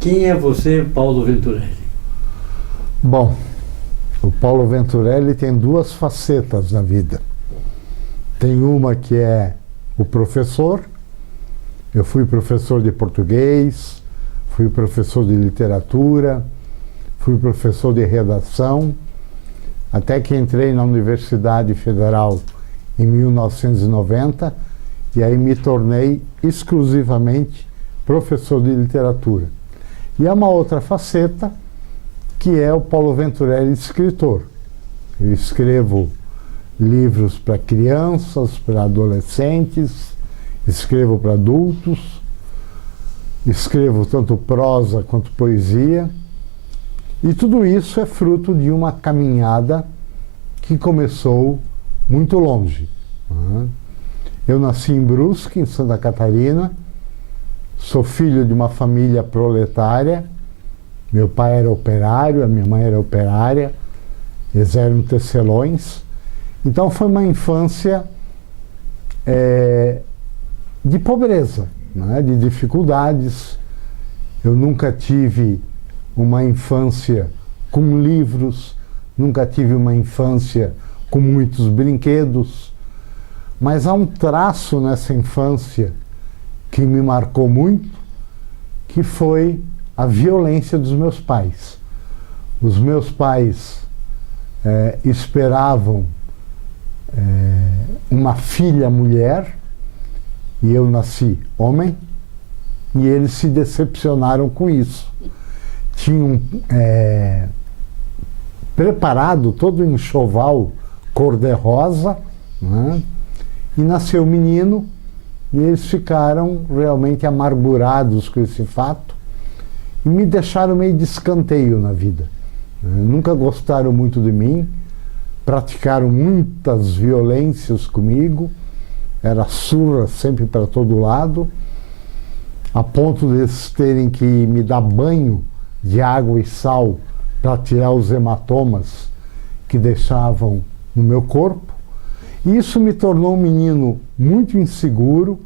Quem é você, Paulo Venturelli? Bom, o Paulo Venturelli tem duas facetas na vida. Tem uma que é o professor. Eu fui professor de português, fui professor de literatura, fui professor de redação, até que entrei na Universidade Federal em 1990 e aí me tornei exclusivamente professor de literatura. E há uma outra faceta, que é o Paulo Venturelli, escritor. Eu escrevo livros para crianças, para adolescentes, escrevo para adultos, escrevo tanto prosa quanto poesia, e tudo isso é fruto de uma caminhada que começou muito longe. Eu nasci em Brusque, em Santa Catarina, sou filho de uma família proletária. Meu pai era operário, a minha mãe era operária, eles eram tecelões. Então foi uma infância de pobreza, né? De dificuldades. Eu nunca tive uma infância com livros, nunca tive uma infância com muitos brinquedos, mas há um traço nessa infância que me marcou muito, que foi a violência dos meus pais. Os meus pais esperavam uma filha mulher, e eu nasci homem, e eles se decepcionaram com isso. Tinham preparado todo um enxoval cor-de-rosa, né? E nasceu o menino, e eles ficaram realmente amargurados com esse fato e me deixaram meio de escanteio na vida. Nunca gostaram muito de mim, praticaram muitas violências comigo, era surra sempre para todo lado, a ponto de eles terem que me dar banho de água e sal para tirar os hematomas que deixavam no meu corpo. E isso me tornou um menino muito inseguro,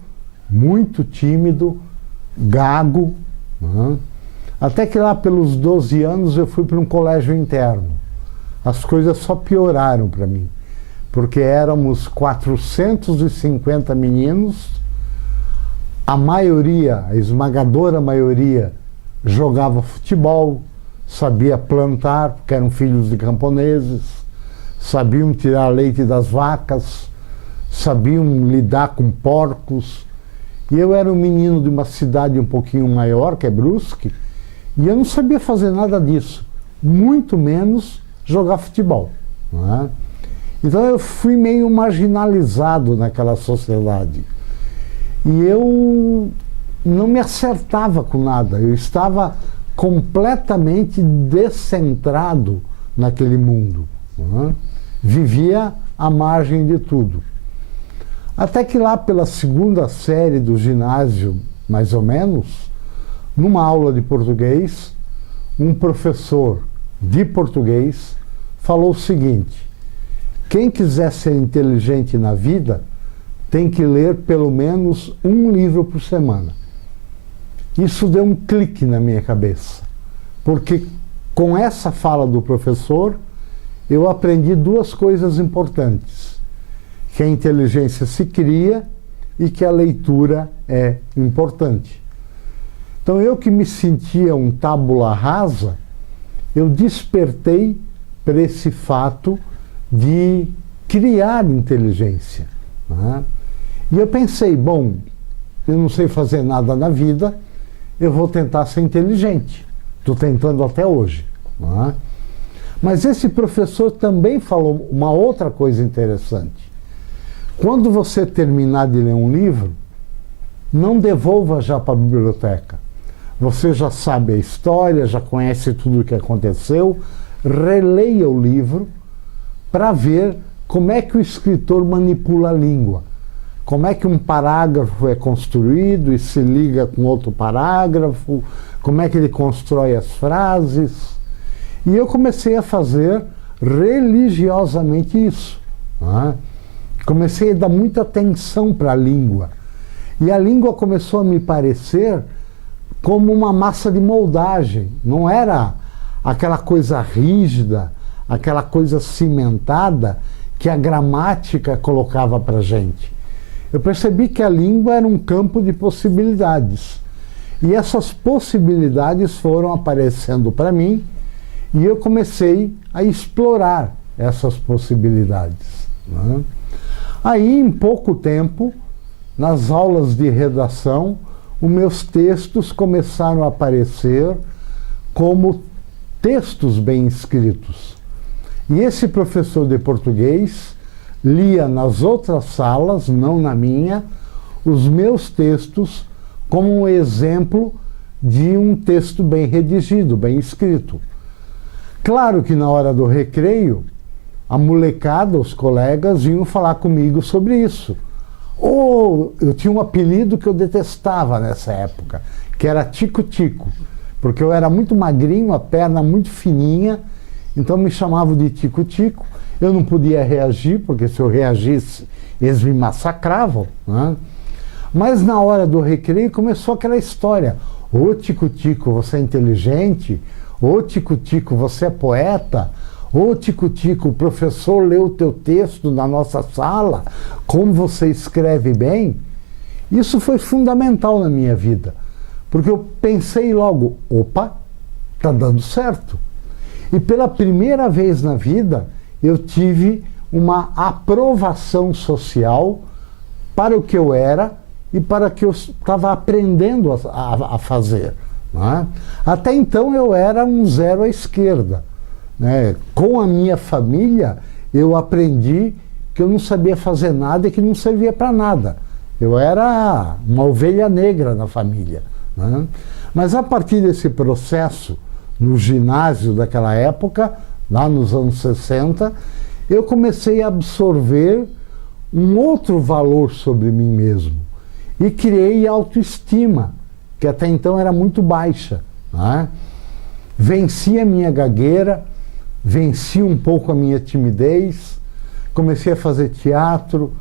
muito tímido, gago, né? Até que lá pelos 12 anos eu fui para um colégio interno. As coisas só pioraram para mim, porque éramos 450 meninos, a maioria, a esmagadora maioria, jogava futebol, sabia plantar, porque eram filhos de camponeses, sabiam tirar leite das vacas, sabiam lidar com porcos. E eu era um menino de uma cidade um pouquinho maior, que é Brusque, e eu não sabia fazer nada disso, muito menos jogar futebol, não é? Então eu fui meio marginalizado naquela sociedade. E eu não me acertava com nada, eu estava completamente descentrado naquele mundo, não é? Vivia à margem de tudo. Até que lá pela segunda série do ginásio, mais ou menos, numa aula de português, um professor de português falou o seguinte: quem quiser ser inteligente na vida tem que ler pelo menos um livro por semana. Isso deu um clique na minha cabeça, porque com essa fala do professor eu aprendi duas coisas importantes: que a inteligência se cria e que a leitura é importante. Então eu, que me sentia um tábula rasa, eu despertei para esse fato de criar inteligência, né? E eu pensei, bom, eu não sei fazer nada na vida, eu vou tentar ser inteligente. Estou tentando até hoje, né? Mas esse professor também falou uma outra coisa interessante. Quando você terminar de ler um livro, não devolva já para a biblioteca. Você já sabe a história, já conhece tudo o que aconteceu, releia o livro para ver como é que o escritor manipula a língua, como é que um parágrafo é construído e se liga com outro parágrafo, como é que ele constrói as frases. E eu comecei a fazer religiosamente isso, né? Comecei a dar muita atenção para a língua. E a língua começou a me parecer como uma massa de moldagem, não era aquela coisa rígida, aquela coisa cimentada que a gramática colocava para a gente. Eu percebi que a língua era um campo de possibilidades. E essas possibilidades foram aparecendo para mim e eu comecei a explorar essas possibilidades, né? Aí, em pouco tempo, nas aulas de redação, os meus textos começaram a aparecer como textos bem escritos. E esse professor de português lia nas outras salas, não na minha, os meus textos como um exemplo de um texto bem redigido, bem escrito. Claro que na hora do recreio, a molecada, os colegas, vinham falar comigo sobre isso. Ou eu tinha um apelido que eu detestava nessa época, que era Tico-Tico, porque eu era muito magrinho, a perna muito fininha, então me chamavam de Tico-Tico. Eu não podia reagir, porque se eu reagisse, eles me massacravam, né? Mas na hora do recreio começou aquela história. Ô Tico-Tico, você é inteligente? Ô Tico-Tico, você é poeta? Ô Tico-Tico, o professor leu o teu texto na nossa sala? Como você escreve bem? Isso foi fundamental na minha vida, porque eu pensei logo, opa, tá dando certo. E pela primeira vez na vida, eu tive uma aprovação social para o que eu era e para o que eu estava aprendendo a fazer, né? Até então eu era um zero à esquerda, né? Com a minha família, eu aprendi que eu não sabia fazer nada e que não servia para nada. Eu era uma ovelha negra na família, né? Mas a partir desse processo, no ginásio daquela época, lá nos anos 60, eu comecei a absorver um outro valor sobre mim mesmo e criei autoestima, que até então era muito baixa, né? Venci a minha gagueira, venci um pouco a minha timidez, comecei a fazer teatro.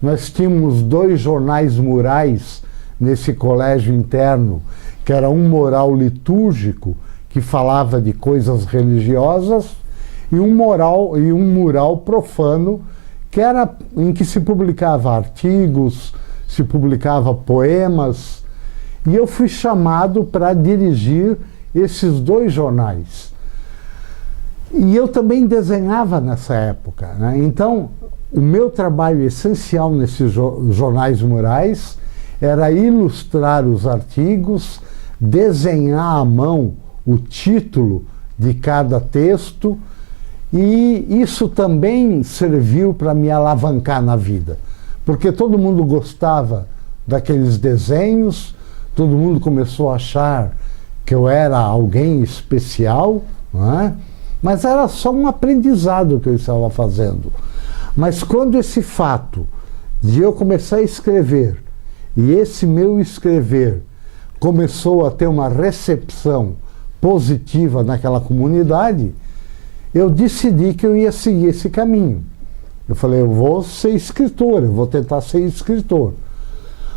Nós tínhamos 2 jornais murais nesse colégio interno, que era um mural litúrgico, que falava de coisas religiosas, e um mural profano, que era em que se publicava artigos, se publicava poemas, e eu fui chamado para dirigir esses 2 jornais. E eu também desenhava nessa época, né? Então, o meu trabalho essencial nesses jornais murais era ilustrar os artigos, desenhar à mão o título de cada texto, e isso também serviu para me alavancar na vida, porque todo mundo gostava daqueles desenhos, todo mundo começou a achar que eu era alguém especial, não é? Mas era só um aprendizado que eu estava fazendo. Mas quando esse fato de eu começar a escrever, e esse meu escrever começou a ter uma recepção positiva naquela comunidade, eu decidi que eu ia seguir esse caminho. Eu falei, eu vou ser escritor, eu vou tentar ser escritor.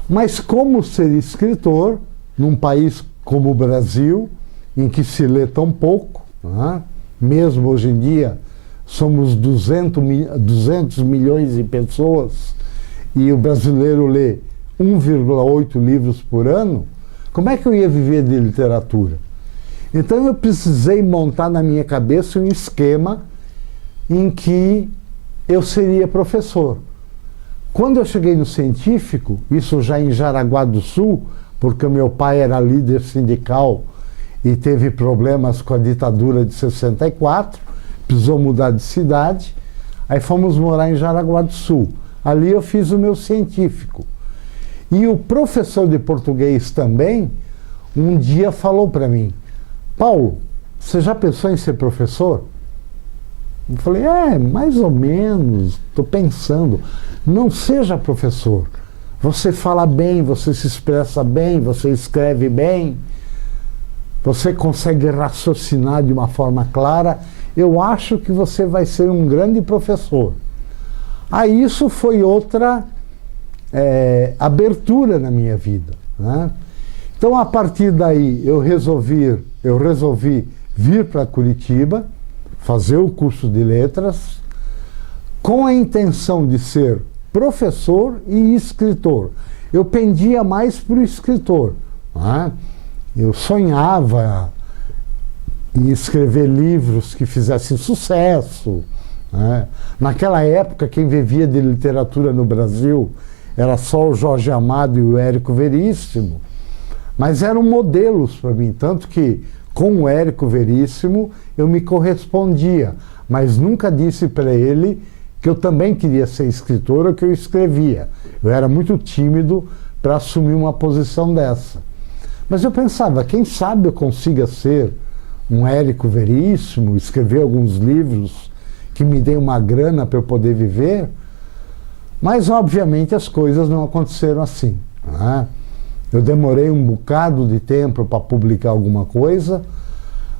Mas como ser escritor num país como o Brasil, em que se lê tão pouco, né? Mesmo hoje em dia somos 200 milhões de pessoas e o brasileiro lê 1,8 livros por ano, como é que eu ia viver de literatura? Então eu precisei montar na minha cabeça um esquema em que eu seria professor. Quando eu cheguei no científico, isso já em Jaraguá do Sul, porque meu pai era líder sindical e teve problemas com a ditadura de 64, precisou mudar de cidade, aí fomos morar em Jaraguá do Sul. Ali eu fiz o meu científico. E o professor de português também, um dia falou para mim, Paulo, você já pensou em ser professor? Eu falei, mais ou menos, estou pensando. Não seja professor. Você fala bem, você se expressa bem, você escreve bem, você consegue raciocinar de uma forma clara. Eu acho que você vai ser um grande professor. Aí isso foi outra abertura na minha vida, né? Então, a partir daí, eu resolvi vir para Curitiba, fazer o curso de letras, com a intenção de ser professor e escritor. Eu pendia mais para o escritor, né? Eu sonhava em escrever livros que fizessem sucesso, né? Naquela época, quem vivia de literatura no Brasil era só o Jorge Amado e o Érico Veríssimo, mas eram modelos para mim, tanto que com o Érico Veríssimo eu me correspondia, mas nunca disse para ele que eu também queria ser escritor ou que eu escrevia. Eu era muito tímido para assumir uma posição dessa. Mas eu pensava, quem sabe eu consiga ser um Érico Veríssimo, escrever alguns livros que me deem uma grana para eu poder viver, mas obviamente as coisas não aconteceram assim, né? Eu demorei um bocado de tempo para publicar alguma coisa.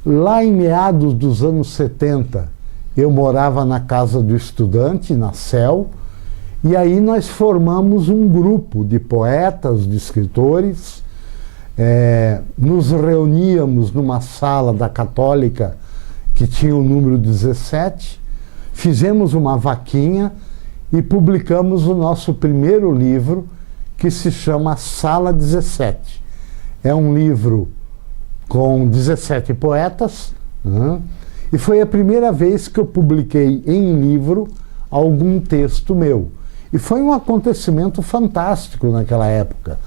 Lá em meados dos anos 70, eu morava na Casa do Estudante, na CEL, e aí nós formamos um grupo de poetas, de escritores, nos reuníamos numa sala da Católica que tinha o número 17, fizemos uma vaquinha e publicamos o nosso primeiro livro, que se chama Sala 17. É um livro com 17 poetas, né? E foi a primeira vez que eu publiquei em livro algum texto meu. E foi um acontecimento fantástico naquela época,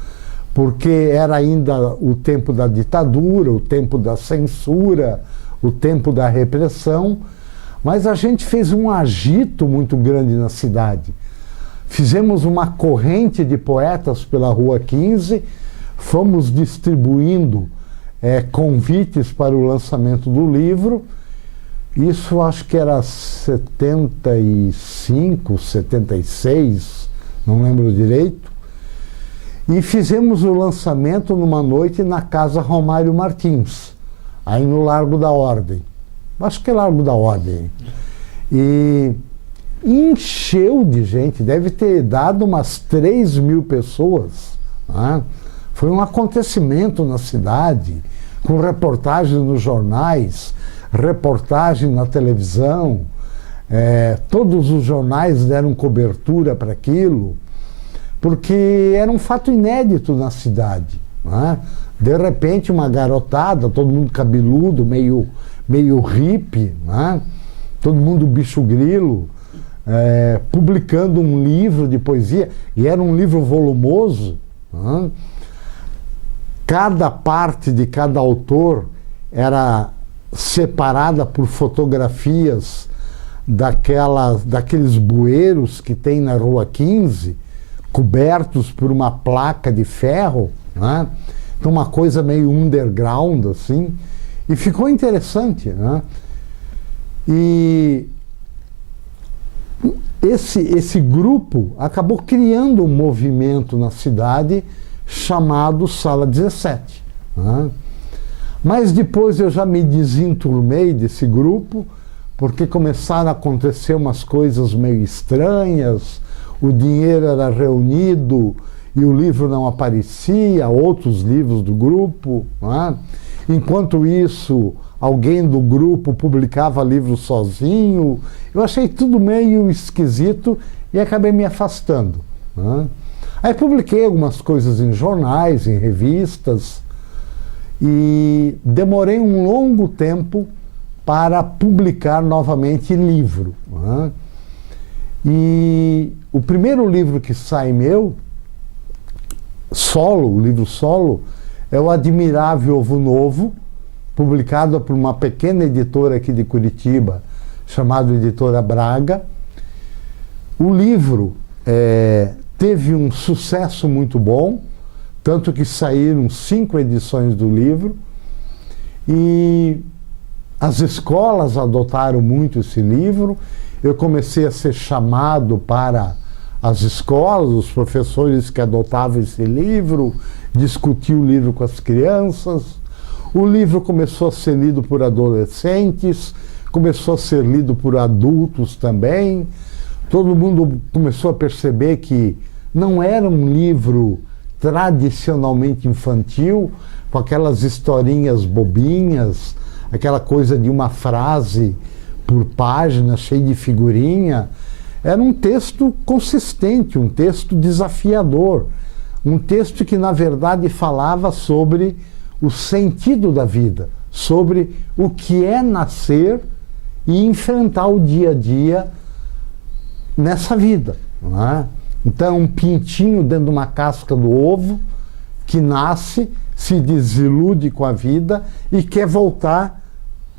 porque era ainda o tempo da ditadura, o tempo da censura, o tempo da repressão, mas a gente fez um agito muito grande na cidade. Fizemos uma corrente de poetas pela Rua 15, fomos distribuindo convites para o lançamento do livro. Isso acho que era 75, 76, não lembro direito. E fizemos o lançamento numa noite na Casa Romário Martins, aí no Largo da Ordem. Acho que é Largo da Ordem. E encheu de gente, deve ter dado umas 3.000 pessoas, né? Foi um acontecimento na cidade, com reportagens nos jornais, reportagem na televisão, todos os jornais deram cobertura para aquilo, porque era um fato inédito na cidade, né? De repente uma garotada, todo mundo cabeludo, meio hippie, né? Todo mundo bicho grilo, publicando um livro de poesia, e era um livro volumoso, né? Cada parte de cada autor era separada por fotografias daqueles bueiros que tem na Rua 15, cobertos por uma placa de ferro, né? Então uma coisa meio underground, assim, e ficou interessante, né? E esse grupo acabou criando um movimento na cidade chamado Sala 17, né? Mas depois eu já me desenturmei desse grupo, porque começaram a acontecer umas coisas meio estranhas, o dinheiro era reunido e o livro não aparecia, outros livros do grupo, né? Enquanto isso, alguém do grupo publicava livro sozinho. Eu achei tudo meio esquisito e acabei me afastando, né? Aí publiquei algumas coisas em jornais, em revistas, e demorei um longo tempo para publicar novamente livro, né? E o primeiro livro que sai meu, solo, o livro solo, é o Admirável Ovo Novo, publicado por uma pequena editora aqui de Curitiba, chamada Editora Braga. O livro teve um sucesso muito bom, tanto que saíram 5 edições do livro, e as escolas adotaram muito esse livro. Eu comecei a ser chamado para as escolas, os professores que adotavam esse livro, discutir o livro com as crianças. O livro começou a ser lido por adolescentes, começou a ser lido por adultos também. Todo mundo começou a perceber que não era um livro tradicionalmente infantil, com aquelas historinhas bobinhas, aquela coisa de uma frase por página, cheia de figurinha. Era um texto consistente, um texto desafiador, um texto que, na verdade, falava sobre o sentido da vida, sobre o que é nascer e enfrentar o dia a dia nessa vida. Não é? Então, um pintinho dentro de uma casca do ovo que nasce, se desilude com a vida e quer voltar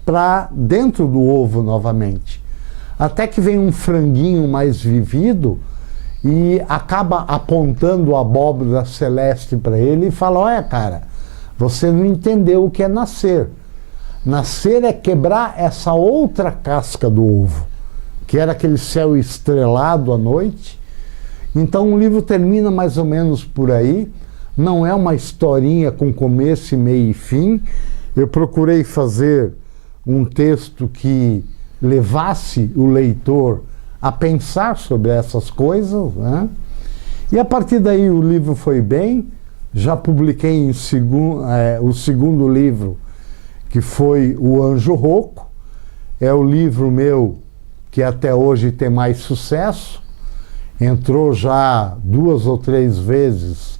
para dentro do ovo novamente. Até que vem um franguinho mais vivido e acaba apontando a abóbora celeste para ele e fala: olha, cara, você não entendeu o que é nascer. Nascer é quebrar essa outra casca do ovo, que era aquele céu estrelado à noite. Então o livro termina mais ou menos por aí. Não é uma historinha com começo, meio e fim. Eu procurei fazer um texto que levasse o leitor a pensar sobre essas coisas, né? E a partir daí o livro foi bem. Já publiquei o segundo livro, que foi O Anjo Rouco. É o livro meu que até hoje tem mais sucesso. Entrou já 2 ou 3 vezes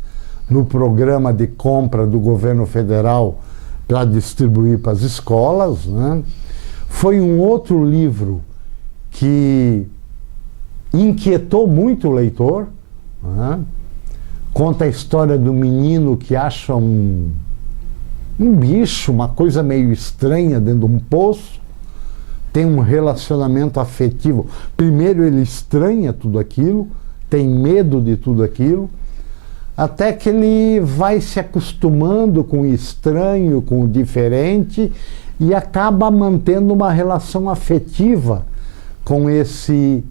no programa de compra do governo federal para distribuir para as escolas, né? Foi um outro livro que inquietou muito o leitor, né? Conta a história do menino que acha um bicho, uma coisa meio estranha dentro de um poço, tem um relacionamento afetivo. Primeiro ele estranha tudo aquilo, tem medo de tudo aquilo, até que ele vai se acostumando com o estranho, com o diferente, e acaba mantendo uma relação afetiva com esse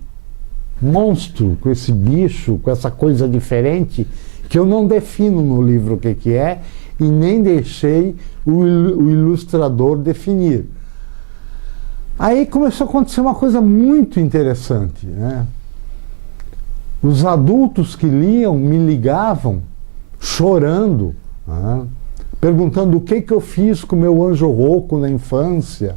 monstro, com esse bicho, com essa coisa diferente, que eu não defino no livro o que é, e nem deixei o ilustrador definir. Aí começou a acontecer uma coisa muito interessante, né? Os adultos que liam me ligavam chorando, né? Perguntando o que eu fiz com o meu anjo rouco na infância.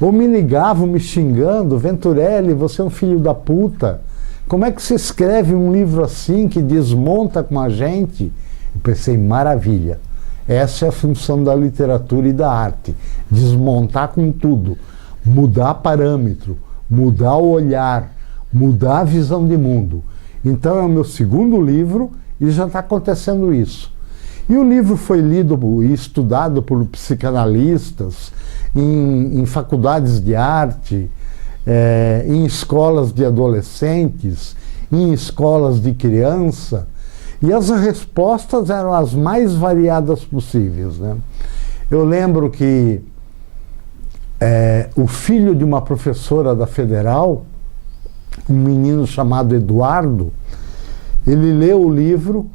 Ou me ligavam me xingando: Venturelli, você é um filho da puta. Como é que você escreve um livro assim que desmonta com a gente? Eu pensei: maravilha. Essa é a função da literatura e da arte. Desmontar com tudo. Mudar parâmetro, mudar o olhar, mudar a visão de mundo. Então é o meu segundo livro e já está acontecendo isso. E o livro foi lido e estudado por psicanalistas, em faculdades de arte, em escolas de adolescentes, em escolas de criança, e as respostas eram as mais variadas possíveis, né? Eu lembro que o filho de uma professora da Federal, um menino chamado Eduardo, ele leu o livro.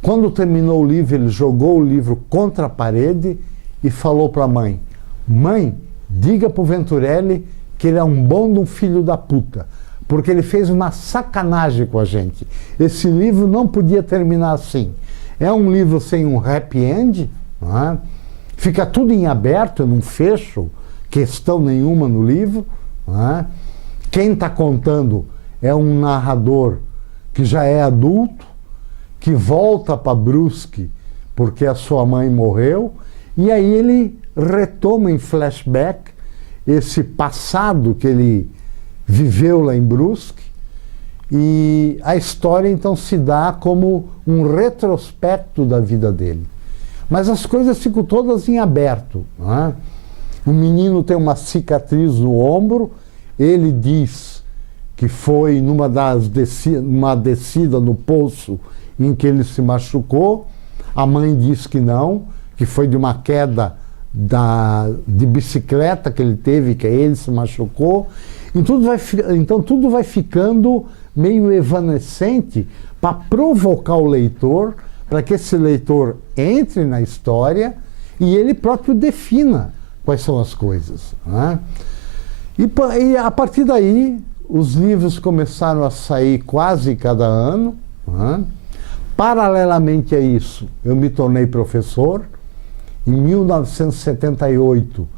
Quando terminou o livro, ele jogou o livro contra a parede e falou para a mãe: mãe, diga para o Venturelli que ele é um bom de um filho da puta, porque ele fez uma sacanagem com a gente. Esse livro não podia terminar assim. É um livro sem um happy end, não é? Fica tudo em aberto, eu não fecho questão nenhuma no livro, não é? Quem está contando é um narrador que já é adulto, que volta para Brusque porque a sua mãe morreu, e aí ele retoma em flashback esse passado que ele viveu lá em Brusque, e a história então se dá como um retrospecto da vida dele. Mas as coisas ficam todas em aberto, não é? O menino tem uma cicatriz no ombro, ele diz que foi numa descida no poço em que ele se machucou. A mãe diz que não, que foi de uma queda de bicicleta que ele teve, que ele se machucou. Então tudo vai ficando meio evanescente para provocar o leitor, para que esse leitor entre na história e ele próprio defina quais são as coisas, né? E a partir daí, os livros começaram a sair quase cada ano, né? Paralelamente a isso, eu me tornei professor. Em 1978,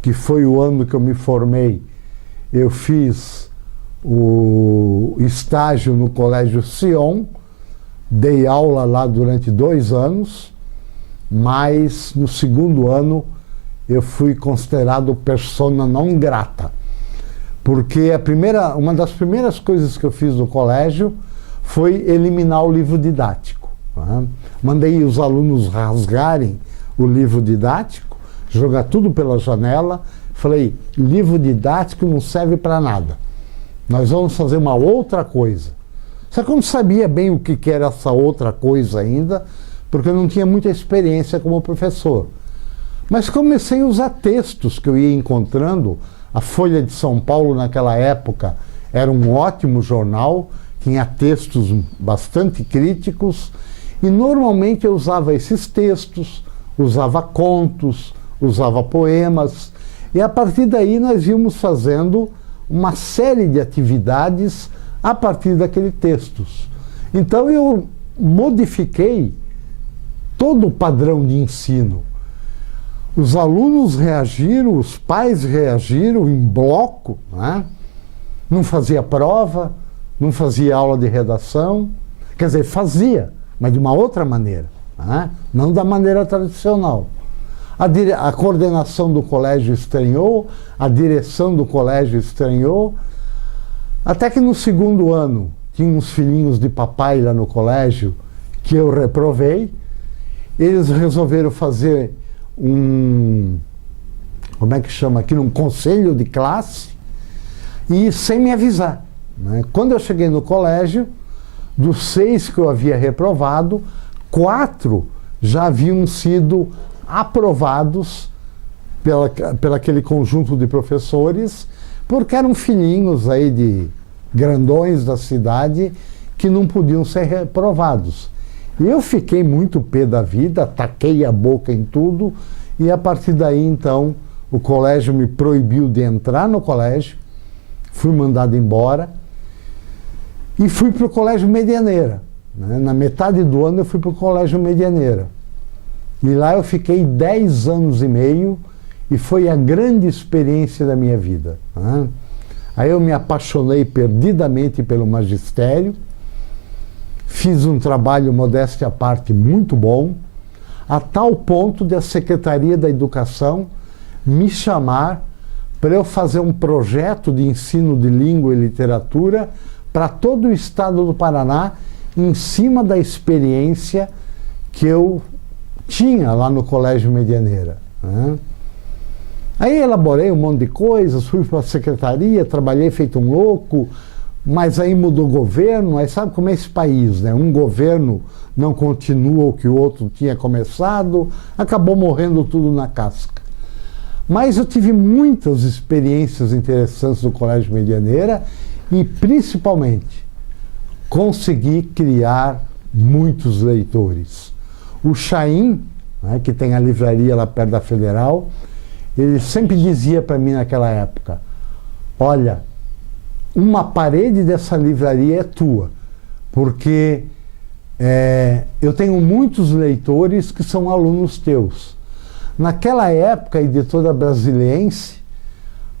que foi o ano que eu me formei, eu fiz o estágio no Colégio Sion, dei aula lá durante 2 anos, mas no segundo ano eu fui considerado persona não grata, porque uma das primeiras coisas que eu fiz no colégio foi eliminar o livro didático. Né? Mandei os alunos rasgarem o livro didático, jogar tudo pela janela. Falei, livro didático não serve para nada. Nós vamos fazer uma outra coisa. Só que eu não sabia bem o que era essa outra coisa ainda, porque eu não tinha muita experiência como professor. Mas comecei a usar textos que eu ia encontrando. A Folha de São Paulo, naquela época, era um ótimo jornal, tinha textos bastante críticos, e normalmente eu usava esses textos, usava contos, usava poemas, e a partir daí nós íamos fazendo uma série de atividades a partir daqueles textos. Então eu modifiquei todo o padrão de ensino. Os alunos reagiram, os pais reagiram em bloco, né? Não fazia prova, não fazia aula de redação, quer dizer, fazia, mas de uma outra maneira. Não da maneira tradicional. A coordenação do colégio estranhou, a direção do colégio estranhou, até que no segundo ano tinha uns filhinhos de papai lá no colégio que eu reprovei. Eles resolveram fazer como é que chama aquilo? Um conselho de classe, e sem me avisar. Né? Quando eu cheguei no colégio, dos 6 que eu havia reprovado, 4 já haviam sido aprovados pela aquele conjunto de professores, porque eram filhinhos aí de grandões da cidade que não podiam ser reprovados. E eu fiquei muito pé da vida, taquei a boca em tudo, e a partir daí, então, o colégio me proibiu de entrar no colégio, fui mandado embora e fui para o Colégio Medianeira. Na metade do ano eu fui para o Colégio Medianeira. E lá eu fiquei 10 anos e meio e foi a grande experiência da minha vida. Aí eu me apaixonei perdidamente pelo magistério, fiz um trabalho, modéstia à parte, muito bom, a tal ponto de a Secretaria da Educação me chamar para eu fazer um projeto de ensino de língua e literatura para todo o estado do Paraná, em cima da experiência que eu tinha lá no Colégio Medianeira. Aí elaborei um monte de coisas, fui para a secretaria, trabalhei feito um louco, mas aí mudou o governo, aí sabe como é esse país, né? Um governo não continua o que o outro tinha começado, acabou morrendo tudo na casca. Mas eu tive muitas experiências interessantes no Colégio Medianeira e, principalmente, consegui criar muitos leitores. O Chaim, né, que tem a livraria lá perto da Federal, ele sempre dizia para mim naquela época, olha, uma parede dessa livraria é tua, porque eu tenho muitos leitores que são alunos teus. Naquela época, a editora Brasiliense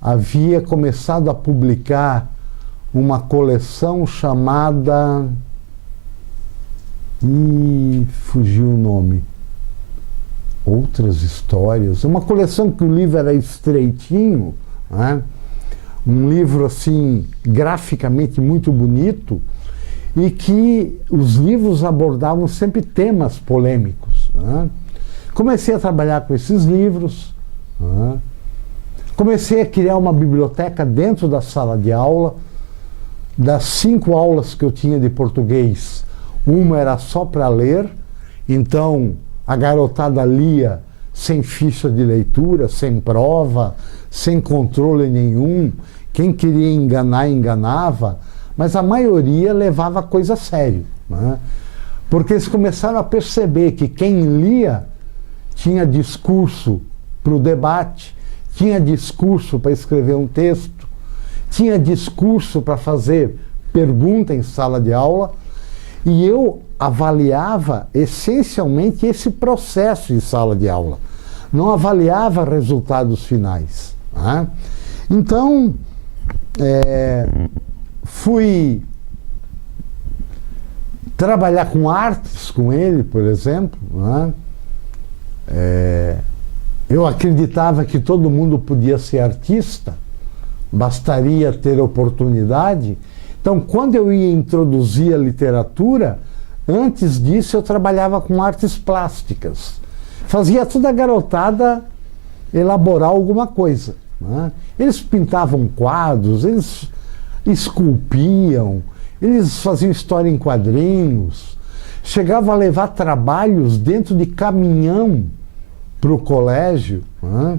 havia começado a publicar uma coleção chamada... fugiu o nome. Outras Histórias. Uma coleção que o livro era estreitinho, né? Um livro assim, graficamente muito bonito, e que os livros abordavam sempre temas polêmicos. Né? Comecei a trabalhar com esses livros, né? Comecei a criar uma biblioteca dentro da sala de aula. Das 5 aulas que eu tinha de português, uma era só para ler, então a garotada lia sem ficha de leitura, sem prova, sem controle nenhum. Quem queria enganar, enganava, mas a maioria levava a coisa a sério. Né? Porque eles começaram a perceber que quem lia tinha discurso para o debate, tinha discurso para escrever um texto, tinha discurso para fazer pergunta em sala de aula, E eu avaliava essencialmente esse processo em sala de aula, não avaliava resultados finais. Né? Então, fui trabalhar com artes com ele, por exemplo. Né? Eu acreditava que todo mundo podia ser artista, bastaria ter oportunidade. Então, quando eu ia introduzir a literatura, antes disso eu trabalhava com artes plásticas. Fazia toda a garotada elaborar alguma coisa. Né? Eles pintavam quadros, eles esculpiam, eles faziam história em quadrinhos, chegavam a levar trabalhos dentro de caminhão para o colégio. Né?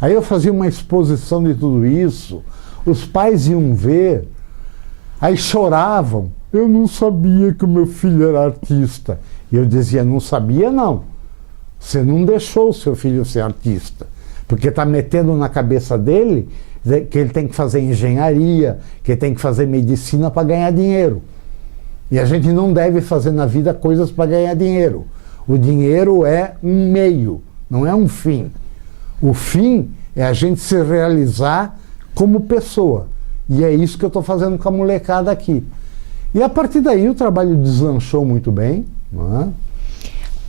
Aí eu fazia uma exposição de tudo isso, os pais iam ver, aí choravam. Eu não sabia que o meu filho era artista. E eu dizia, não sabia não. Você não deixou o seu filho ser artista. Porque está metendo na cabeça dele que ele tem que fazer engenharia, que ele tem que fazer medicina para ganhar dinheiro. E a gente não deve fazer na vida coisas para ganhar dinheiro. O dinheiro é um meio, não é um fim. O fim é a gente se realizar como pessoa. E é isso que eu estou fazendo com a molecada aqui. E a partir daí o trabalho deslanchou muito bem. Não é?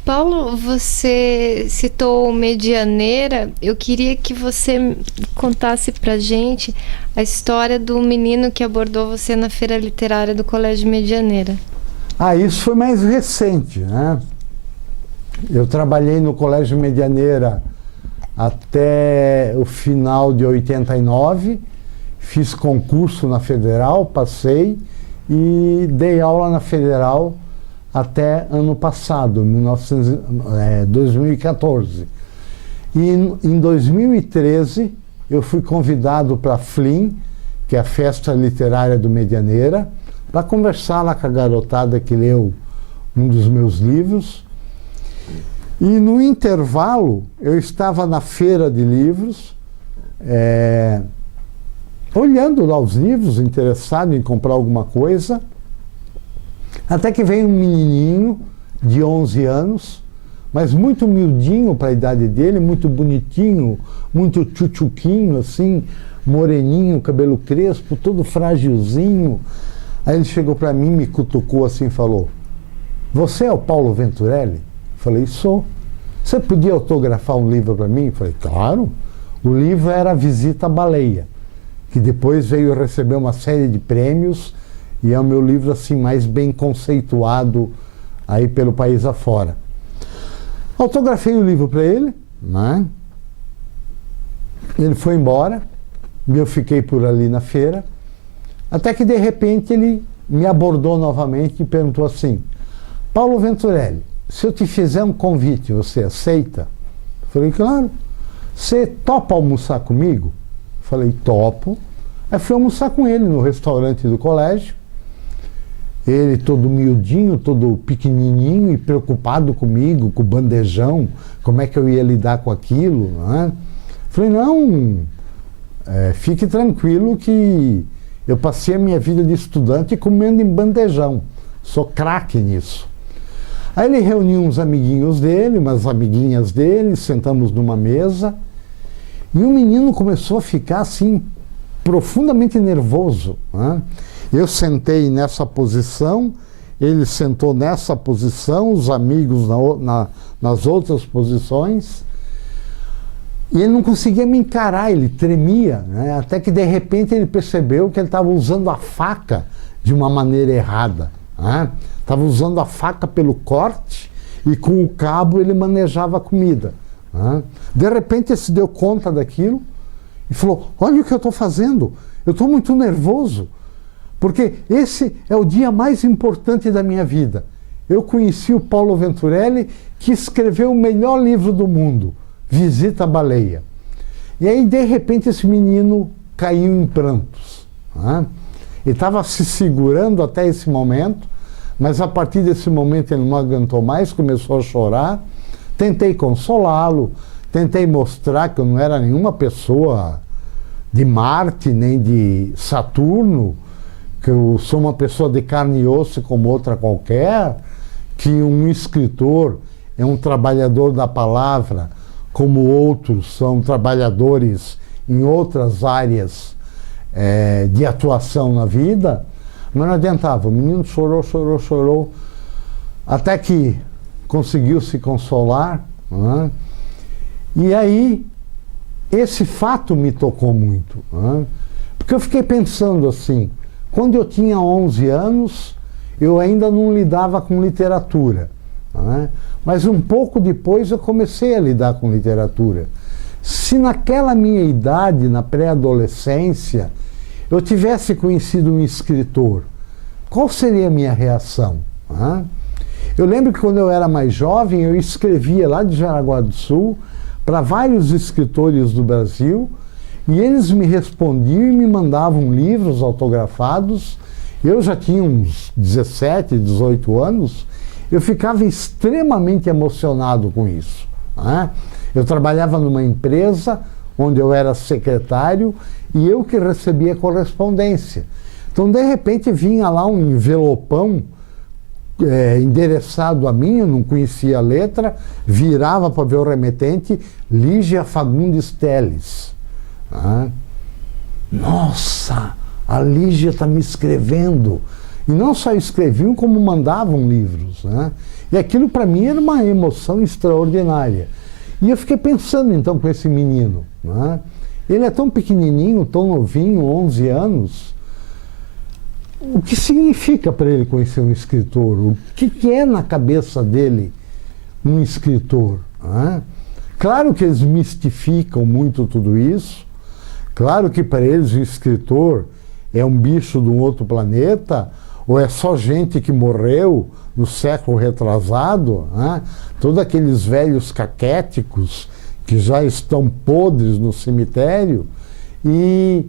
Paulo, você citou Medianeira. Eu queria que você contasse pra gente a história do menino que abordou você na feira literária do Colégio Medianeira. Isso foi mais recente, né? Eu trabalhei no Colégio Medianeira até o final de 89, fiz concurso na Federal, passei e dei aula na Federal até ano passado, 2014. E em 2013 eu fui convidado para a FLIM, que é a Festa Literária do Medianeira, para conversar lá com a garotada que leu um dos meus livros. E no intervalo eu estava na feira de livros, olhando lá os livros, interessado em comprar alguma coisa, até que veio um menininho de 11 anos, mas muito humildinho para a idade dele, muito bonitinho, muito tchutchuquinho, assim, moreninho, cabelo crespo, todo frágilzinho. Aí ele chegou para mim, me cutucou assim e falou, você é o Paulo Venturelli? Falei, sou. Você podia autografar um livro para mim? Falei, claro. O livro era Visita à Baleia, que depois veio receber uma série de prêmios e é o meu livro assim mais bem conceituado aí pelo país afora. Autografei o livro para ele, né? Ele foi embora e eu fiquei por ali na feira, até que de repente ele me abordou novamente e perguntou assim, Paulo Venturelli, se eu te fizer um convite, você aceita? Falei, claro. Você topa almoçar comigo? Falei, topo. Aí fui almoçar com ele no restaurante do colégio. Ele todo miudinho, todo pequenininho e preocupado comigo, com o bandejão, como é que eu ia lidar com aquilo. Né? Falei, não, fique tranquilo que eu passei a minha vida de estudante comendo em bandejão. Sou craque nisso. Aí ele reuniu uns amiguinhos dele, umas amiguinhas dele, sentamos numa mesa e o menino começou a ficar assim, profundamente nervoso. Né? Eu sentei nessa posição, ele sentou nessa posição, os amigos nas outras posições, e ele não conseguia me encarar, ele tremia, né? Até que de repente ele percebeu que ele estava usando a faca de uma maneira errada. Né? Estava usando a faca pelo corte e com o cabo ele manejava a comida. Né? De repente ele se deu conta daquilo e falou, olha o que eu estou fazendo, eu estou muito nervoso, porque esse é o dia mais importante da minha vida. Eu conheci o Paulo Venturelli, que escreveu o melhor livro do mundo, Visita à Baleia. E aí de repente esse menino caiu em prantos. Né? Ele estava se segurando até esse momento, mas a partir desse momento ele não aguentou mais, começou a chorar. Tentei consolá-lo, tentei mostrar que eu não era nenhuma pessoa de Marte, nem de Saturno, que eu sou uma pessoa de carne e osso como outra qualquer, que um escritor é um trabalhador da palavra, como outros são trabalhadores em outras áreas de atuação na vida, mas não adiantava. O menino chorou, chorou, chorou, até que conseguiu se consolar, né? E aí esse fato me tocou muito, né? Porque eu fiquei pensando assim, quando eu tinha 11 anos, eu ainda não lidava com literatura, né? Mas um pouco depois eu comecei a lidar com literatura. Se naquela minha idade, na pré-adolescência, eu tivesse conhecido um escritor, qual seria a minha reação, né? Eu lembro que quando eu era mais jovem, eu escrevia lá de Jaraguá do Sul para vários escritores do Brasil, e eles me respondiam e me mandavam livros autografados. Eu já tinha uns 17, 18 anos, eu ficava extremamente emocionado com isso, né? Eu trabalhava numa empresa onde eu era secretário e eu que recebia correspondência. Então, de repente, vinha lá um envelopão endereçado a mim, eu não conhecia a letra, virava para ver o remetente, Lígia Fagundes Teles. Né? Nossa, a Lígia está me escrevendo. E não só escreviam, como mandavam livros, né? E aquilo para mim era uma emoção extraordinária. E eu fiquei pensando então com esse menino, né? Ele é tão pequenininho, tão novinho, 11 anos. O que significa para ele conhecer um escritor? O que é na cabeça dele um escritor, né? Claro que eles mistificam muito tudo isso. Claro que para eles o escritor é um bicho de um outro planeta, ou é só gente que morreu no século retrasado, né? Todos aqueles velhos caquéticos que já estão podres no cemitério, e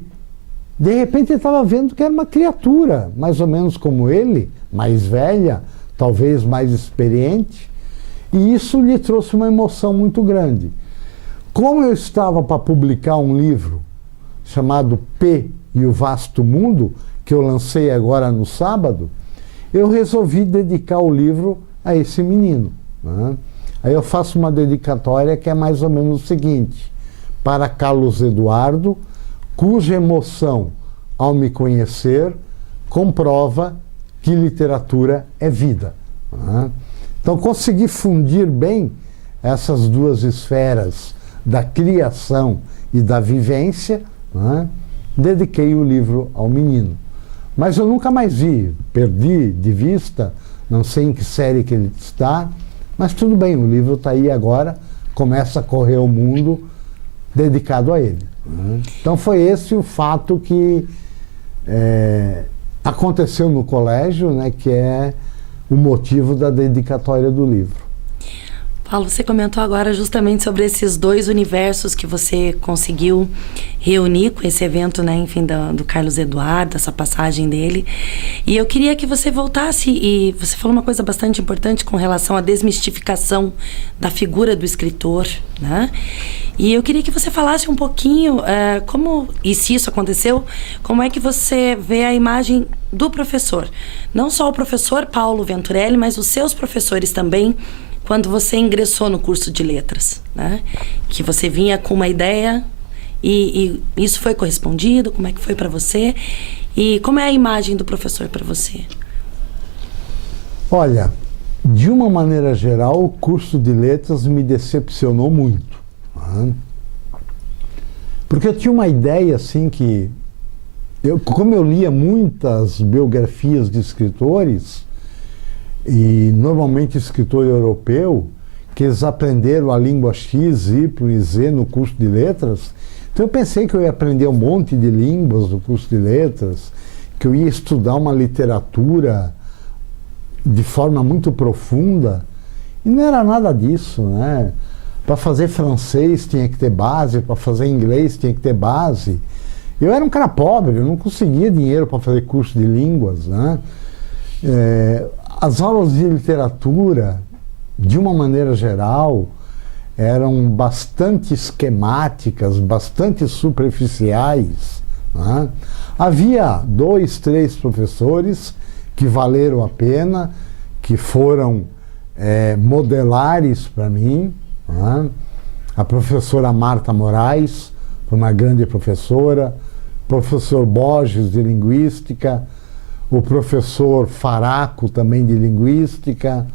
de repente ele estava vendo que era uma criatura, mais ou menos como ele, mais velha, talvez mais experiente, e isso lhe trouxe uma emoção muito grande. Como eu estava para publicar um livro chamado P e o Vasto Mundo, que eu lancei agora no sábado, eu resolvi dedicar o livro a esse menino, né? Aí eu faço uma dedicatória que é mais ou menos o seguinte: para Carlos Eduardo, cuja emoção, ao me conhecer, comprova que literatura é vida, né? Então consegui fundir bem essas duas esferas da criação e da vivência, né? Dediquei o livro ao menino. Mas eu nunca mais vi, perdi de vista, não sei em que série que ele está, mas tudo bem, o livro está aí agora, começa a correr o mundo dedicado a ele, né? Então foi esse o fato que aconteceu no colégio, né, que é o motivo da dedicatória do livro. Paulo, você comentou agora justamente sobre esses dois universos que você conseguiu reunir com esse evento, né, enfim, do Carlos Eduardo, essa passagem dele. E eu queria que você voltasse, e você falou uma coisa bastante importante com relação à desmistificação da figura do escritor, né? E eu queria que você falasse um pouquinho como, e se isso aconteceu, como é que você vê a imagem do professor. Não só o professor Paulo Venturelli, mas os seus professores também, quando você ingressou no curso de letras, né? Que você vinha com uma ideia e isso foi correspondido, como é que foi para você? E como é a imagem do professor para você? Olha, de uma maneira geral, o curso de letras me decepcionou muito, né? Porque eu tinha uma ideia assim que, como eu lia muitas biografias de escritores, e normalmente escritor europeu, que eles aprenderam a língua X, Y e Z no curso de letras. Então eu pensei que eu ia aprender um monte de línguas no curso de letras, que eu ia estudar uma literatura de forma muito profunda, e não era nada disso, né? Para fazer francês tinha que ter base, para fazer inglês tinha que ter base. Eu era um cara pobre, eu não conseguia dinheiro para fazer curso de línguas, né? As aulas de literatura, de uma maneira geral, eram bastante esquemáticas, bastante superficiais, Né? Havia 2, 3 professores que valeram a pena, que foram modelares para mim. Né? A professora Marta Moraes, foi uma grande professora, professor Borges de Linguística, o professor Faraco também de Linguística.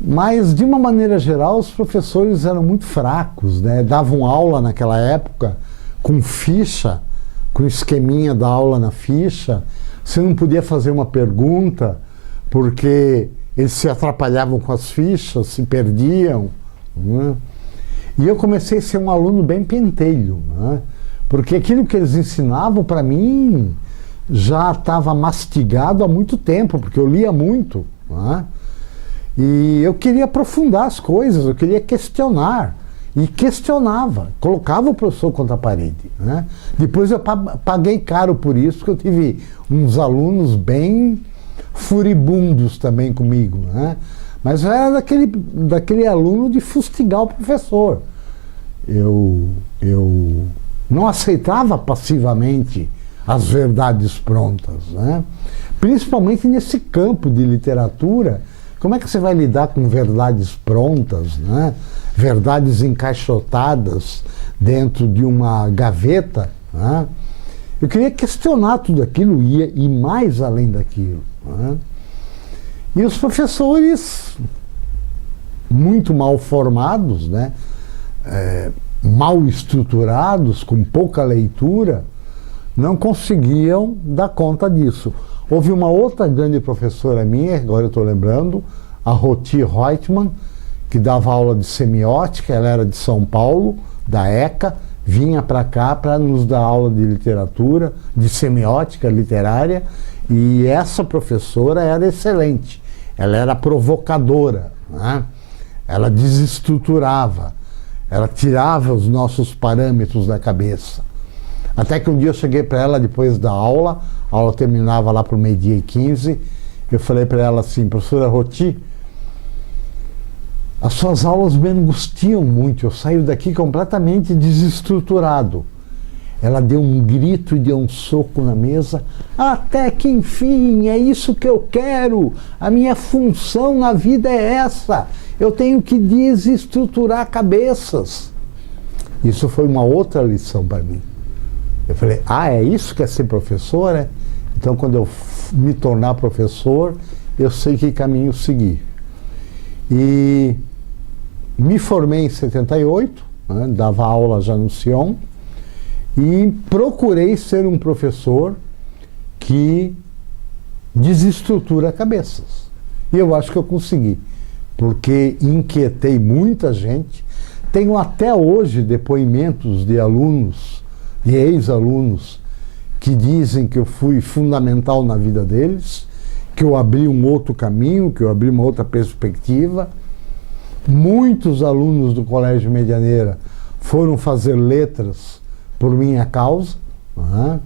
Mas, de uma maneira geral, os professores eram muito fracos, né? Davam aula naquela época com ficha, com esqueminha da aula na ficha. Você não podia fazer uma pergunta, porque eles se atrapalhavam com as fichas, se perdiam. Né? E eu comecei a ser um aluno bem pentelho, né? Porque aquilo que eles ensinavam para mim já estava mastigado há muito tempo, porque eu lia muito. Né? E eu queria aprofundar as coisas, eu queria questionar. E questionava, colocava o professor contra a parede. Né? Depois eu paguei caro por isso, porque eu tive uns alunos bem furibundos também comigo. Né? Mas eu era daquele aluno de fustigar o professor. Eu não aceitava passivamente as verdades prontas. Né? Principalmente nesse campo de literatura. Como é que você vai lidar com verdades prontas, né? Verdades encaixotadas dentro de uma gaveta? Né? Eu queria questionar tudo aquilo e ir mais além daquilo. Né? E os professores, muito mal formados, né? Mal estruturados, com pouca leitura, não conseguiam dar conta disso. Houve uma outra grande professora minha, agora eu estou lembrando, a Roti Reutemann, que dava aula de semiótica. Ela era de São Paulo, da ECA, vinha para cá para nos dar aula de literatura, de semiótica literária, e essa professora era excelente. Ela era provocadora, né? Ela desestruturava, ela tirava os nossos parâmetros da cabeça. Até que um dia eu cheguei para ela depois da aula, a aula terminava lá para o 12h15, eu falei para ela assim: professora Roti, as suas aulas me angustiam muito, eu saio daqui completamente desestruturado. Ela deu um grito e deu um soco na mesa. Até que enfim, é isso que eu quero, a minha função na vida é essa, eu tenho que desestruturar cabeças. Isso foi uma outra lição para mim. Eu falei: é isso que é ser professor? É? Então, quando eu me tornar professor, eu sei que caminho seguir. E me formei em 78, né, dava aula já no Sion, e procurei ser um professor que desestrutura cabeças. E eu acho que eu consegui, porque inquietei muita gente. Tenho até hoje depoimentos de alunos, de ex-alunos, que dizem que eu fui fundamental na vida deles, que eu abri um outro caminho, que eu abri uma outra perspectiva. Muitos alunos do Colégio Medianeira foram fazer letras por minha causa. Né?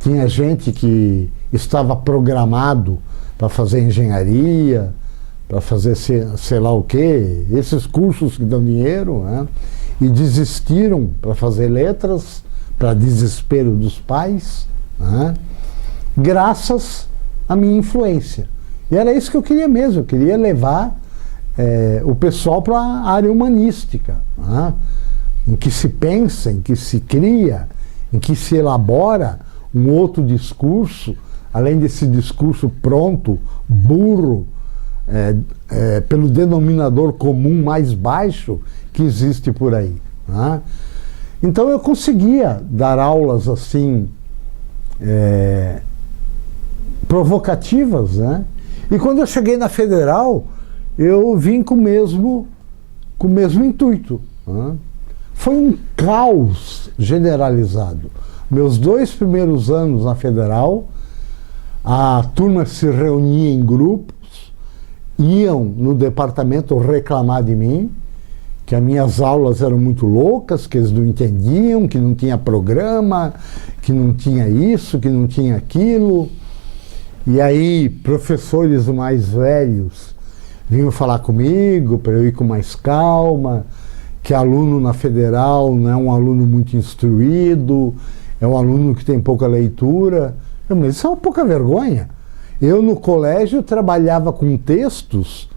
Tinha gente que estava programado para fazer engenharia, para fazer sei lá o quê, esses cursos que dão dinheiro, né? E desistiram para fazer letras, para desespero dos pais, né? Graças à minha influência. E era isso que eu queria mesmo, eu queria levar o pessoal para a área humanística, né? Em que se pensa, em que se cria, em que se elabora um outro discurso, além desse discurso pronto, burro, pelo denominador comum mais baixo que existe por aí. Né? Então eu conseguia dar aulas assim, provocativas, né? E quando eu cheguei na Federal, eu vim com o mesmo intuito. Né? Foi um caos generalizado. Meus 2 primeiros anos na Federal, a turma se reunia em grupos, iam no departamento reclamar de mim, que as minhas aulas eram muito loucas, que eles não entendiam, que não tinha programa, que não tinha isso, que não tinha aquilo. E aí, professores mais velhos vinham falar comigo para eu ir com mais calma, que aluno na Federal não é um aluno muito instruído, é um aluno que tem pouca leitura. Mas isso é uma pouca vergonha. Eu, no colégio, trabalhava com textos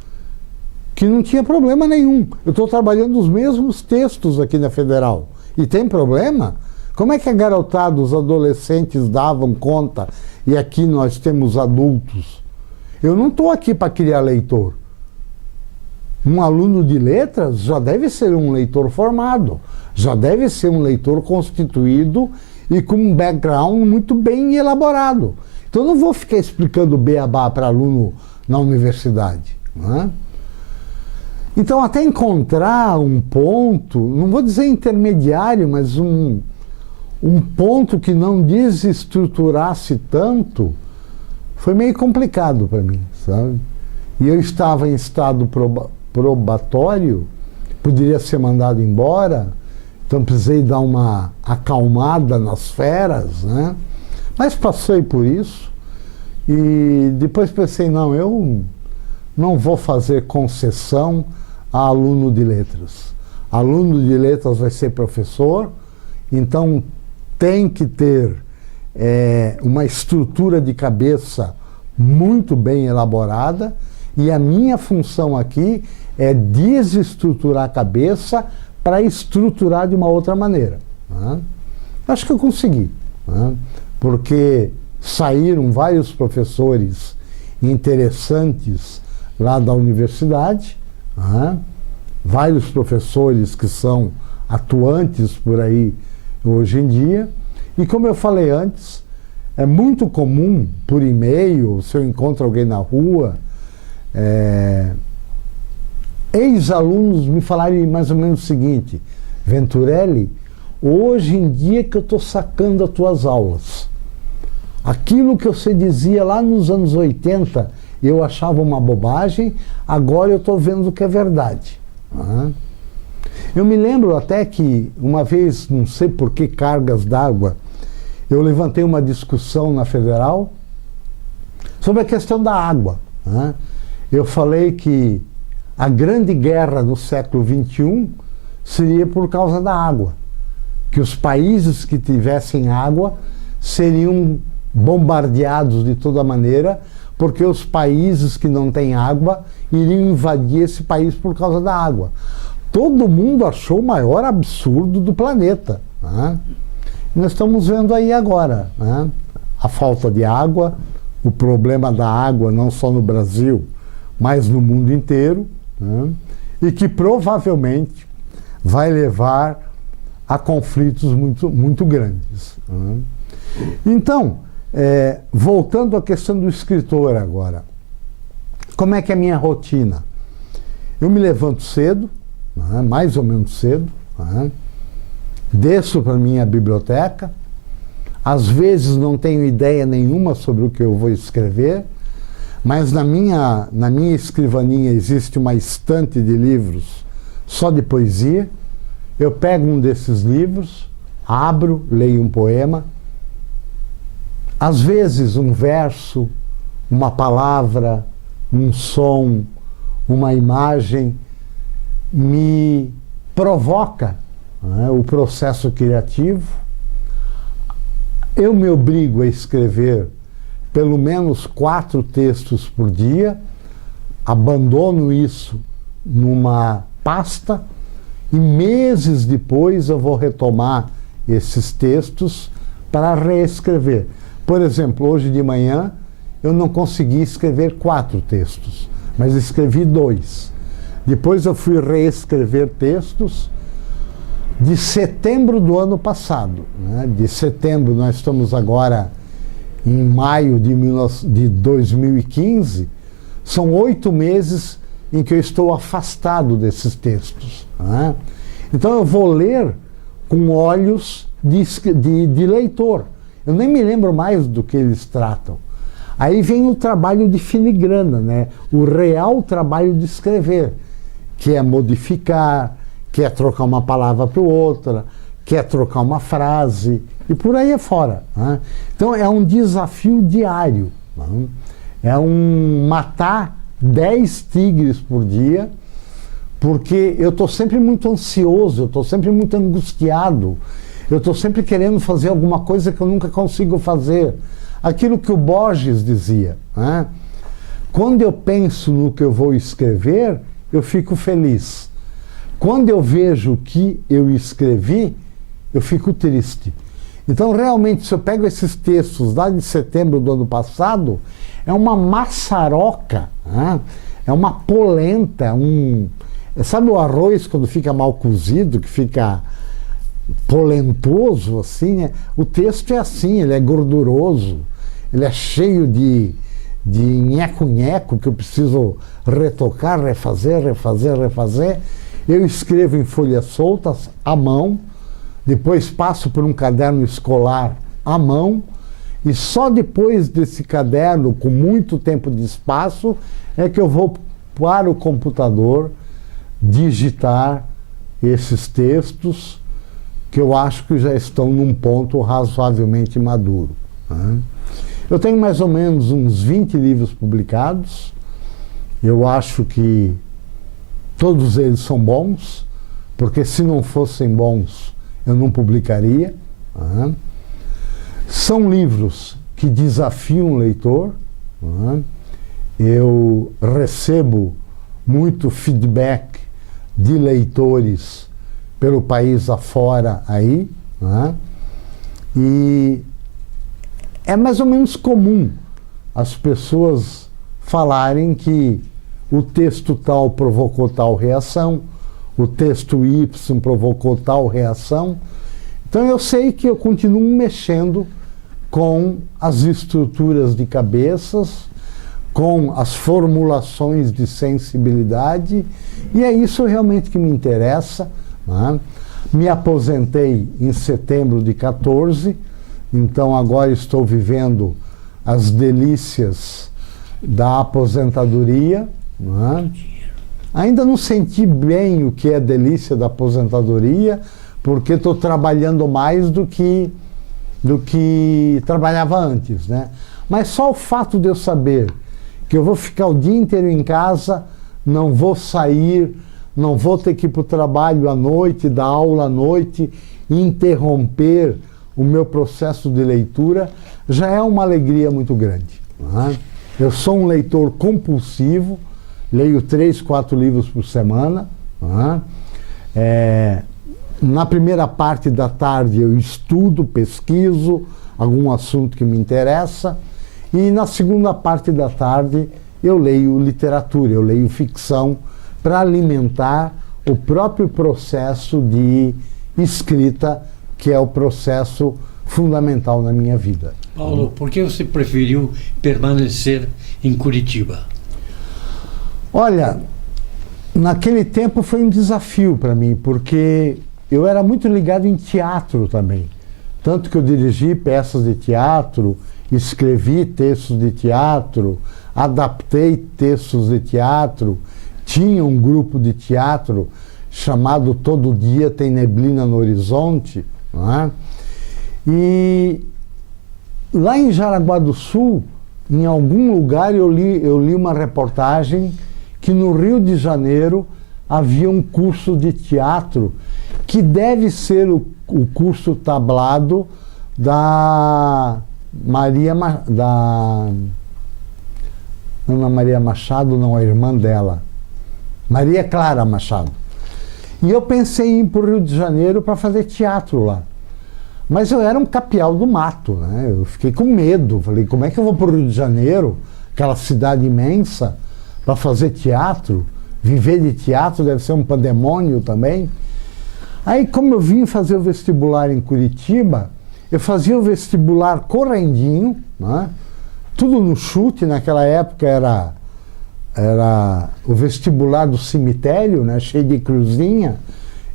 que não tinha problema nenhum. Eu estou trabalhando os mesmos textos aqui na Federal. E tem problema? Como é que a garotada, os adolescentes davam conta e aqui nós temos adultos? Eu não estou aqui para criar leitor. Um aluno de letras já deve ser um leitor formado, já deve ser um leitor constituído e com um background muito bem elaborado. Então eu não vou ficar explicando beabá para aluno na universidade. Não é? Então até encontrar um ponto, não vou dizer intermediário, mas um ponto que não desestruturasse tanto, foi meio complicado para mim, sabe? E eu estava em estado probatório, poderia ser mandado embora, então precisei dar uma acalmada nas feras, né? Mas passei por isso e depois pensei, não, eu não vou fazer concessão a aluno de letras. Aluno de letras vai ser professor, então tem que ter uma estrutura de cabeça muito bem elaborada, e a minha função aqui é desestruturar a cabeça para estruturar de uma outra maneira. Né? Acho que eu consegui, né? Porque saíram vários professores interessantes lá da universidade, né? Vários professores que são atuantes por aí hoje em dia, e como eu falei antes, é muito comum por e-mail, se eu encontro alguém na rua, ex-alunos me falarem mais ou menos o seguinte: Venturelli, hoje em dia que eu estou sacando as tuas aulas, aquilo que você dizia lá nos anos 80, eu achava uma bobagem, agora eu estou vendo que é verdade. Eu me lembro até que uma vez, não sei por que cargas d'água, eu levantei uma discussão na Federal sobre a questão da água. Eu falei que a grande guerra do século XXI seria por causa da água, que os países que tivessem água seriam bombardeados de toda maneira, porque os países que não têm água iriam invadir esse país por causa da água. Todo mundo achou o maior absurdo do planeta. Nós estamos vendo aí agora, a falta de água, o problema da água não só no Brasil, mas no mundo inteiro, e que provavelmente vai levar a conflitos muito, muito grandes. Então, voltando à questão do escritor agora, como é que é a minha rotina? Eu me levanto cedo, mais ou menos cedo, desço para a minha biblioteca, às vezes não tenho ideia nenhuma sobre o que eu vou escrever, mas na minha escrivaninha existe uma estante de livros só de poesia. Eu pego um desses livros, abro, leio um poema, às vezes um verso, uma palavra, um som, uma imagem me provoca o processo criativo. Eu me obrigo a escrever pelo menos 4 textos por dia, abandono isso numa pasta e meses depois eu vou retomar esses textos para reescrever. Por exemplo, hoje de manhã eu não consegui escrever 4 textos, mas escrevi 2. Depois eu fui reescrever textos de setembro do ano passado. De setembro, nós estamos agora em maio de 2015, são 8 meses em que eu estou afastado desses textos. Então eu vou ler com olhos de leitor. Eu nem me lembro mais do que eles tratam. Aí vem o trabalho de filigrana, o real trabalho de escrever, que é modificar, que é trocar uma palavra para outra, que é trocar uma frase, e por aí afora. Então é um desafio diário. É um matar 10 tigres por dia, porque eu estou sempre muito ansioso, eu estou sempre muito angustiado. Eu estou sempre querendo fazer alguma coisa que eu nunca consigo fazer. Aquilo que o Borges dizia, né? Quando eu penso no que eu vou escrever, eu fico feliz. Quando eu vejo o que eu escrevi, eu fico triste. Então, realmente, se eu pego esses textos lá de setembro do ano passado, é uma maçaroca, né? É uma polenta, sabe o arroz quando fica mal cozido, que fica polentoso, assim, né? O texto é assim, ele é gorduroso, ele é cheio de nheco-nheco que eu preciso retocar, refazer. Eu escrevo em folhas soltas, à mão, depois passo por um caderno escolar à mão, e só depois desse caderno, com muito tempo de espaço, é que eu vou para o computador digitar esses textos que eu acho que já estão num ponto razoavelmente maduro, né? Eu tenho mais ou menos uns 20 livros publicados. Eu acho que todos eles são bons, porque se não fossem bons, eu não publicaria, né? São livros que desafiam o leitor, né? Eu recebo muito feedback de leitores pelo país afora aí, né? E é mais ou menos comum as pessoas falarem que o texto tal provocou tal reação, o texto Y provocou tal reação. Então eu sei que eu continuo mexendo com as estruturas de cabeças, com as formulações de sensibilidade, e é isso realmente que me interessa, né? Me aposentei em setembro de 14, então agora estou vivendo as delícias da aposentadoria, né? Ainda não senti bem o que é a delícia da aposentadoria, porque estou trabalhando mais do que trabalhava antes, né? Mas só o fato de eu saber que eu vou ficar o dia inteiro em casa, não vou sair, não vou ter que ir para o trabalho à noite, dar aula à noite, interromper o meu processo de leitura, já é uma alegria muito grande, né? Eu sou um leitor compulsivo, leio 3, 4 livros por semana, né? Na primeira parte da tarde eu estudo, pesquiso algum assunto que me interessa, e na segunda parte da tarde eu leio literatura, eu leio ficção, para alimentar o próprio processo de escrita, que é o processo fundamental na minha vida. Paulo, por que você preferiu permanecer em Curitiba? Olha, naquele tempo foi um desafio para mim, porque eu era muito ligado em teatro também. Tanto que eu dirigi peças de teatro, escrevi textos de teatro, adaptei textos de teatro, tinha um grupo de teatro chamado Todo Dia Tem Neblina no Horizonte, não é? E lá em Jaraguá do Sul, em algum lugar eu li uma reportagem que no Rio de Janeiro havia um curso de teatro que deve ser o curso tablado da Ana Maria Machado, não, a irmã dela, Maria Clara Machado. E eu pensei em ir para o Rio de Janeiro para fazer teatro lá. Mas eu era um capial do mato, né? Eu fiquei com medo. Falei, como é que eu vou para o Rio de Janeiro, aquela cidade imensa, para fazer teatro? Viver de teatro deve ser um pandemônio também. Aí, como eu vim fazer o vestibular em Curitiba, eu fazia o vestibular correndinho, né? Tudo no chute. Naquela época era o vestibular do cemitério, né? Cheio de cruzinha.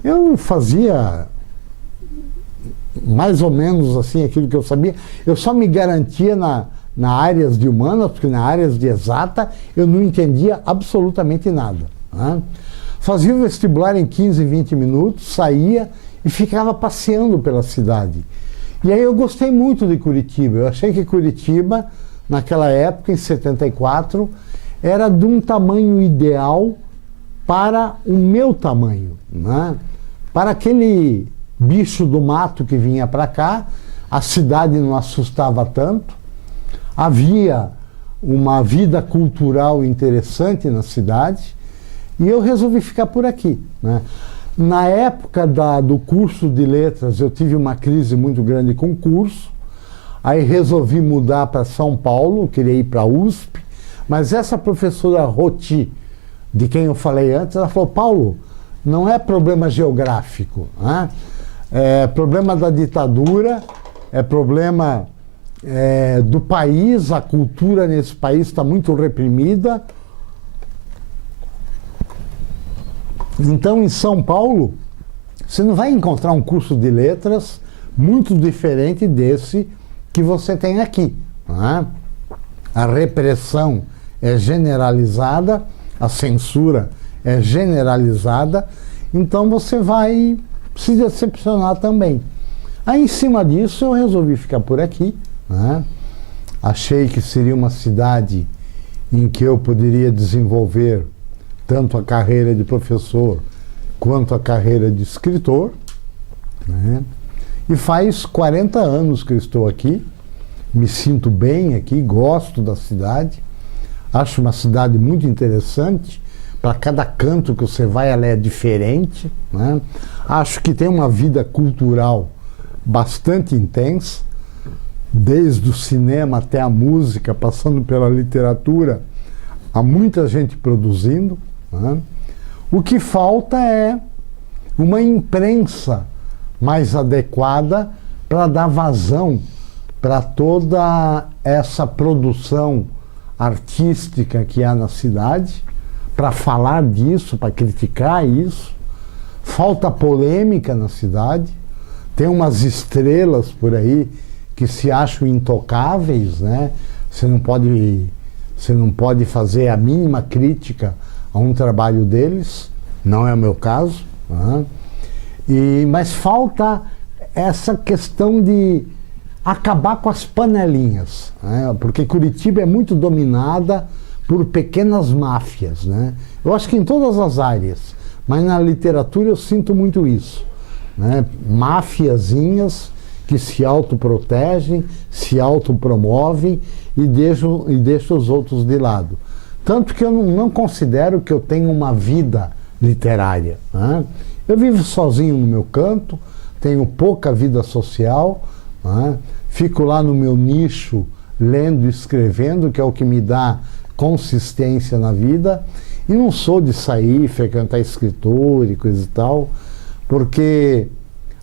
Eu fazia mais ou menos assim aquilo que eu sabia. Eu só me garantia na áreas de humanas, porque na áreas de exata eu não entendia absolutamente nada, né? Fazia o vestibular em 15, 20 minutos, saía e ficava passeando pela cidade. E aí eu gostei muito de Curitiba. Eu achei que Curitiba, naquela época, em 74, era de um tamanho ideal para o meu tamanho, né? Para aquele bicho do mato que vinha para cá, a cidade não assustava tanto, havia uma vida cultural interessante na cidade, e eu resolvi ficar por aqui, né? Na época do curso de letras, eu tive uma crise muito grande com o curso, aí resolvi mudar para São Paulo, queria ir para a USP, mas essa professora Roti, de quem eu falei antes, ela falou: Paulo, não é problema geográfico, né? É problema da ditadura, é problema do país, a cultura nesse país está muito reprimida. Então, em São Paulo, você não vai encontrar um curso de letras muito diferente desse que você tem aqui, né? A repressão é generalizada, a censura é generalizada, então você vai se decepcionar também. Aí, em cima disso, eu resolvi ficar por aqui, né? Achei que seria uma cidade em que eu poderia desenvolver tanto a carreira de professor quanto a carreira de escritor, né? E faz 40 anos que eu estou aqui, me sinto bem aqui, gosto da cidade, acho uma cidade muito interessante, para cada canto que você vai ela é diferente, né? Acho que tem uma vida cultural bastante intensa, desde o cinema até a música, passando pela literatura, há muita gente produzindo, né? O que falta é uma imprensa mais adequada para dar vazão para toda essa produção artística que há na cidade, para falar disso, para criticar isso. Falta polêmica na cidade, tem umas estrelas por aí que se acham intocáveis, né? Você não pode fazer a mínima crítica a um trabalho deles, não é o meu caso, né? Mas falta essa questão de acabar com as panelinhas, né? Porque Curitiba é muito dominada por pequenas máfias, né? Eu acho que em todas as áreas, mas na literatura eu sinto muito isso, né? Máfiazinhas que se autoprotegem, se autopromovem e deixam os outros de lado. Tanto que eu não considero que eu tenho uma vida literária, né? Eu vivo sozinho no meu canto, tenho pouca vida social, né? Fico lá no meu nicho, lendo e escrevendo, que é o que me dá consistência na vida, e não sou de sair, frequentar escritor e coisa e tal, porque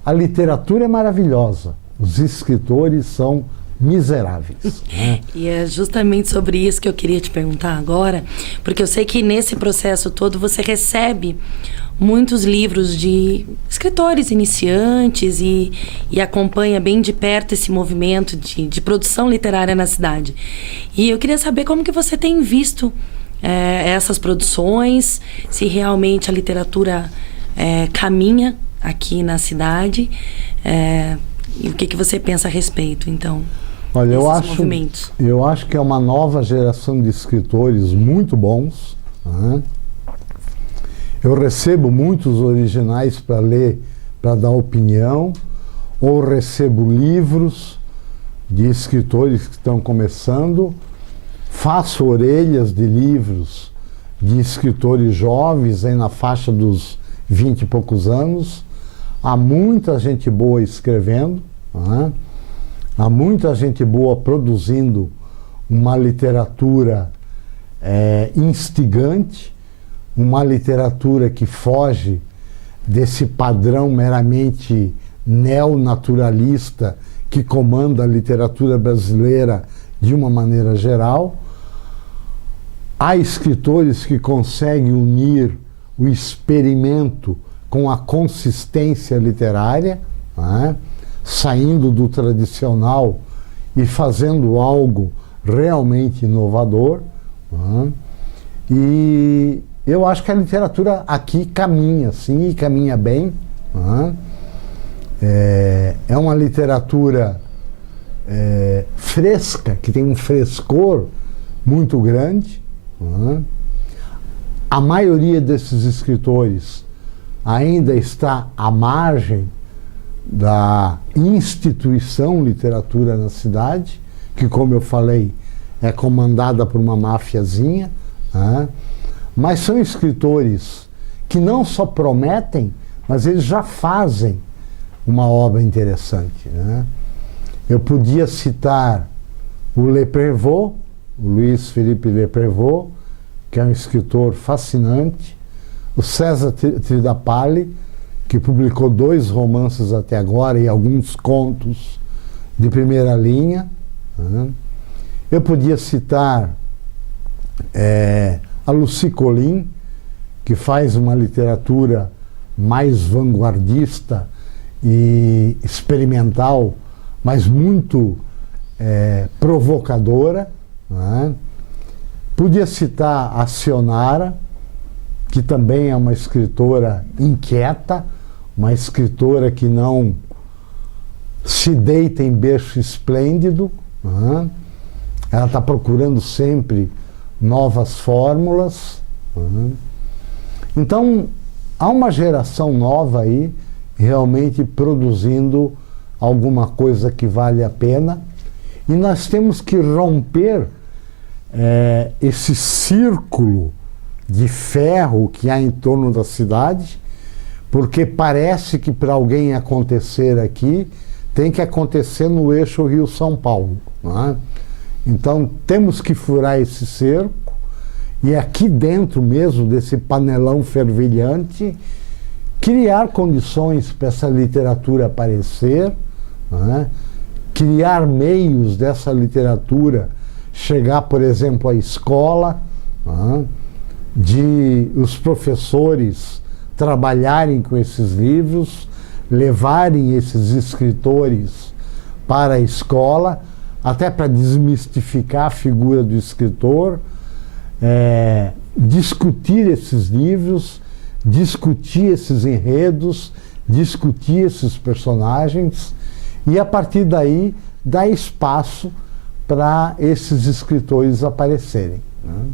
a literatura é maravilhosa, os escritores são miseráveis, né? E é justamente sobre isso que eu queria te perguntar agora, porque eu sei que nesse processo todo você recebe muitos livros de escritores iniciantes e acompanha bem de perto esse movimento de produção literária na cidade. E eu queria saber como que você tem visto essas produções, se realmente a literatura caminha aqui na cidade, e o que você pensa a respeito, então, olha, desses movimentos. Eu acho que é uma nova geração de escritores muito bons, né? Eu recebo muitos originais para ler, para dar opinião, ou recebo livros de escritores que estão começando, faço orelhas de livros de escritores jovens, aí na faixa dos 20 e poucos anos. Há muita gente boa escrevendo, né? Há muita gente boa produzindo uma literatura instigante, uma literatura que foge desse padrão meramente neonaturalista que comanda a literatura brasileira de uma maneira geral. Há escritores que conseguem unir o experimento com a consistência literária, né? Saindo do tradicional e fazendo algo realmente inovador, né? E eu acho que a literatura aqui caminha, sim, e caminha bem, né? É uma literatura fresca, que tem um frescor muito grande, né? A maioria desses escritores ainda está à margem da instituição Literatura na Cidade, que, como eu falei, é comandada por uma mafiazinha, né? Mas são escritores que não só prometem, mas eles já fazem uma obra interessante, né? Eu podia citar o Leprevaux, o Luiz Felipe Leprevaux, que é um escritor fascinante, o César Tridapalli, que publicou 2 romances até agora e alguns contos de primeira linha, né? Eu podia citar a Lucy Collin, que faz uma literatura mais vanguardista e experimental, mas muito provocadora, né? Podia citar a Sionara, que também é uma escritora inquieta, uma escritora que não se deita em berço esplêndido, né? Ela está procurando sempre novas fórmulas, né? Então, há uma geração nova aí, realmente produzindo alguma coisa que vale a pena, e nós temos que romper esse círculo de ferro que há em torno da cidade, porque parece que para alguém acontecer aqui, tem que acontecer no eixo Rio-São Paulo, não é? Então, temos que furar esse cerco, e aqui dentro mesmo desse panelão fervilhante, criar condições para essa literatura aparecer, né? Criar meios dessa literatura chegar, por exemplo, à escola, né? De os professores trabalharem com esses livros, levarem esses escritores para a escola, até para desmistificar a figura do escritor, discutir esses livros, discutir esses enredos, discutir esses personagens e, a partir daí, dar espaço para esses escritores aparecerem, né?